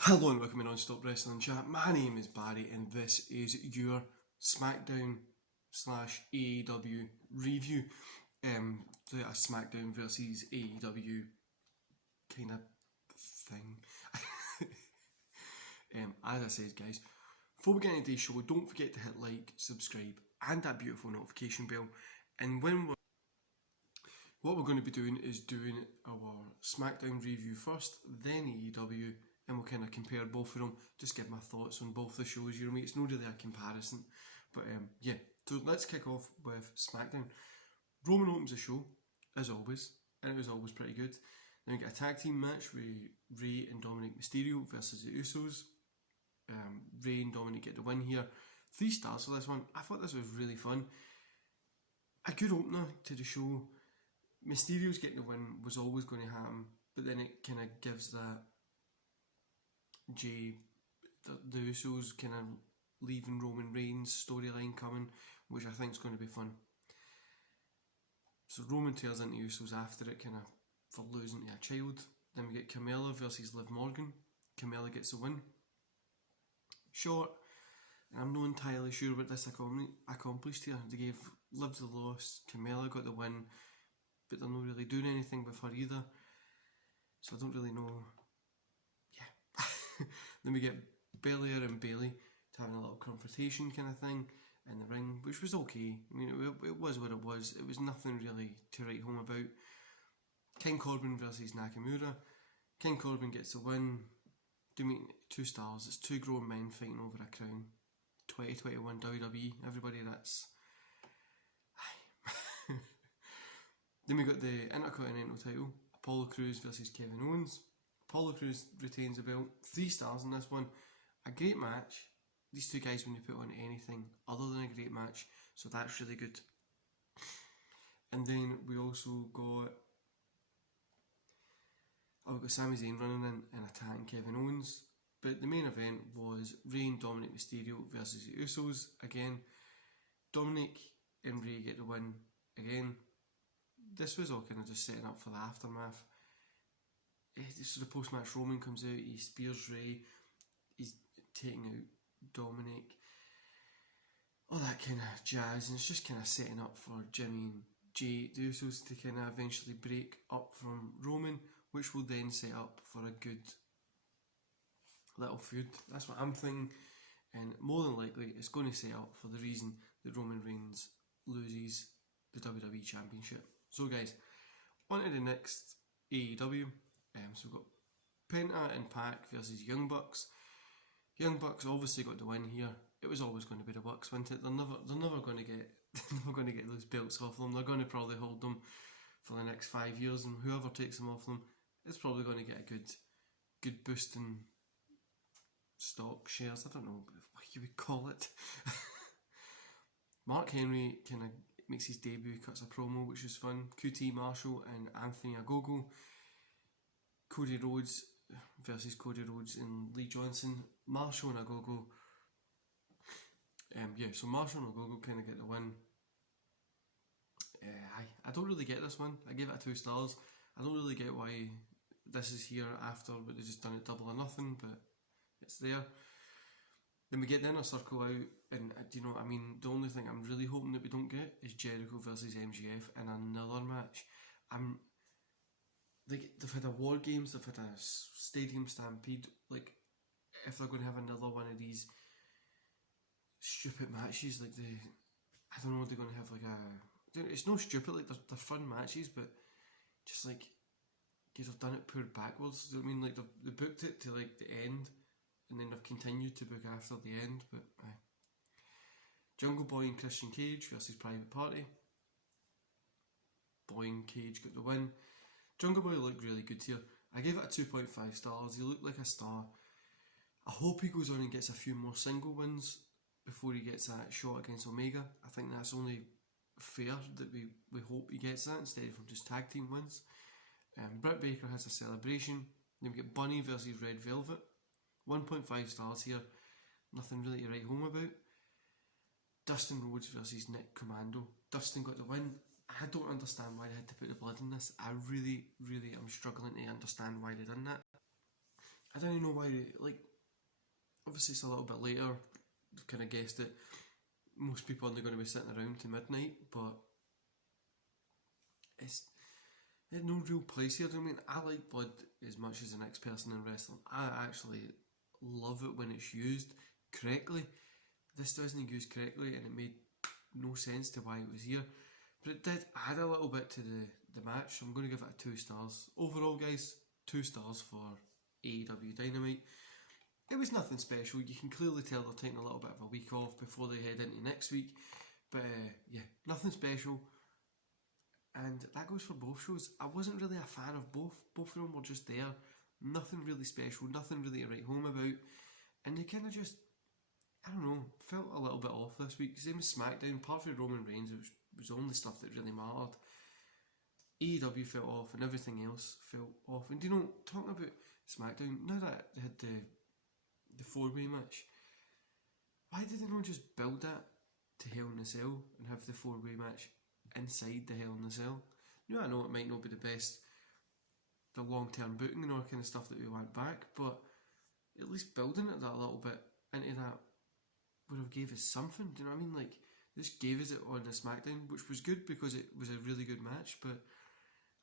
Hello and welcome to Non-Stop Wrestling Chat. My name is Barry and this is your Smackdown / AEW review. So a Smackdown versus AEW kind of thing. As I said, guys, before we get into today's show, don't forget to hit like, subscribe and that beautiful notification bell. And what we're going to be doing is doing our Smackdown review first, then AEW, and we'll kind of compare both of them, just give my thoughts on both the shows. You know what I mean? It's not really a comparison, but yeah. So let's kick off with Smackdown. Roman opens the show, as always, and it was always pretty good. Then we get a tag team match with Rey and Dominic Mysterio versus the Usos. Rey and Dominic get the win here. 3 stars for this one. I thought this was really fun. A good opener to the show. Mysterio's getting the win was always going to happen, but then it kind of gives that the Usos kind of leaving Roman Reigns storyline coming, which I think is going to be fun. So Roman tears into Usos after it, kind of for losing to a child. Then we get Camilla versus Liv Morgan. Camilla gets the win. Short, and I'm not entirely sure what this accomplished here. They gave Liv the loss, Camilla got the win, but they're not really doing anything with her either. So I don't really know. Yeah. Then we get Belair and Bayley having a little confrontation kind of thing in the ring, which was okay. I mean, it was what it was. It was nothing really to write home about. King Corbin versus Nakamura. King Corbin gets the win. 2 stars. It's 2 grown men fighting over a crown. 2021 WWE. Everybody, that's... Then we got the Intercontinental title. Apollo Crews versus Kevin Owens. Apollo Crews retains the belt. 3 stars in this one. A great match. These 2 guys, when you put on anything other than a great match, so that's really good. And then we also got Sami Zayn running in and attacking Kevin Owens. But the main event was Rey and Dominic Mysterio versus the Usos again. Dominic and Rey get the win again. This was all kind of just setting up for the aftermath. So the post-match Roman comes out, he spears Rey, he's taking out Dominic, all that kind of jazz, and it's just kind of setting up for Jimmy and Jay, the Usos, to kind of eventually break up from Roman, which will then set up for a good little feud. That's what I'm thinking, and more than likely it's going to set up for the reason that Roman Reigns loses the WWE Championship. So guys, on to the next AEW. So we've got Penta and Pac versus Young Bucks. Young Bucks obviously got the win here. It was always going to be the Bucks, wasn't it? They're never going to get those belts off them. They're going to probably hold them for the next 5 years, and whoever takes them off them is probably going to get a good boost in stock shares. I don't know what you would call it. Mark Henry kind of makes his debut, cuts a promo, which is fun. QT Marshall and Anthony Ogogo. Cody Rhodes versus Cody Rhodes and Lee Johnson. Marshall and Ogogo. So Marshall and Ogogo kind of get the win. I don't really get this one. I gave it 2 stars. I don't really get why this is here after, but they just done it double or nothing, but it's there. Then we get the Inner Circle out, and do you know what I mean? The only thing I'm really hoping that we don't get is Jericho versus MJF in another match. They've had a War Games, they've had a Stadium Stampede. Like, if they're going to have another one of these stupid matches, like I don't know, they're going to have like it's no stupid, like they're fun matches, but just like, because they've done it poured backwards. I mean, like they booked it to like the end, and then they've continued to book after the end, but Jungle Boy and Christian Cage versus Private Party. Boy and Cage got the win. Jungle Boy looked really good here. I gave it a 2.5 stars. He looked like a star. I hope he goes on and gets a few more single wins before he gets that shot against Omega. I think that's only fair that we hope he gets that instead of just tag team wins. Britt Baker has a celebration. Then we get Bunny versus Red Velvet. 1.5 stars here. Nothing really to write home about. Dustin Rhodes versus Nick Commando. Dustin got the win. I don't understand why they had to put the blood in this. I really am struggling to understand why they done that. I don't know why, like, obviously it's a little bit later, I've kind of guessed it, most people aren't going to be sitting around to midnight, but it's no real place here. I mean, I like blood as much as the next person in wrestling. I actually love it when it's used correctly. This wasn't used correctly, and it made no sense to why it was here, but it did add a little bit to the match. I'm going to give it a 2 stars. Overall, guys, 2 stars for AEW Dynamite. It was nothing special. You can clearly tell they're taking a little bit of a week off before they head into next week. But yeah, nothing special. And that goes for both shows. I wasn't really a fan of both. Both of them were just there. Nothing really special. Nothing really to write home about. And they kind of just, I don't know, felt a little bit off this week. Same as Smackdown. Apart from Roman Reigns, it was the only stuff that really mattered. AEW felt off and everything else felt off. And you know, talking about Smackdown, now that they had the 4-way match, why did they not just build that to Hell in a Cell and have the 4-way match inside the Hell in a Cell? You know, I know it might not be the best, the long-term booking and all kind of stuff that we want back, but at least building it that little bit into that would have gave us something. Do you know what I mean? Like, this gave us it on the SmackDown, which was good because it was a really good match, but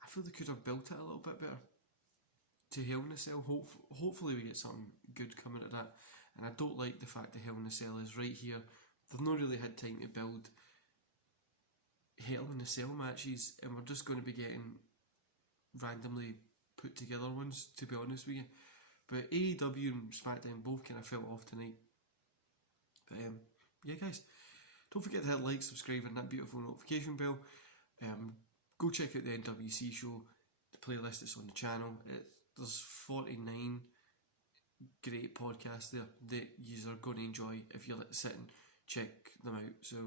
I feel they could have built it a little bit better to Hell in a Cell. Hopefully we get something good coming out of that. And I don't like the fact that Hell in a Cell is right here. They've not really had time to build Hell in a Cell matches, and we're just going to be getting randomly put together ones, to be honest with you. But AEW and SmackDown both kind of fell off tonight. But yeah, guys, don't forget to hit like, subscribe, and that beautiful notification bell. Go check out the NWC show, the playlist that's on the channel. There's 49 great podcasts there that you are going to enjoy if you let sit and check them out. So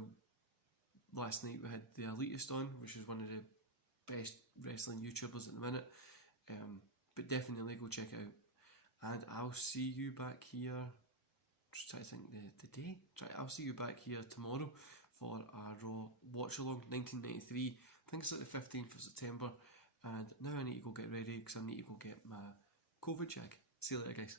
last night we had the Elitist on, which is one of the best wrestling YouTubers at the minute. But definitely go check it out. And I'll see you back here. Just try to think the day. I'll see you back here tomorrow for a Raw watch along 1993. I think it's like the 15th of September. And now I need to go get ready because I need to go get my COVID check. See you later, guys.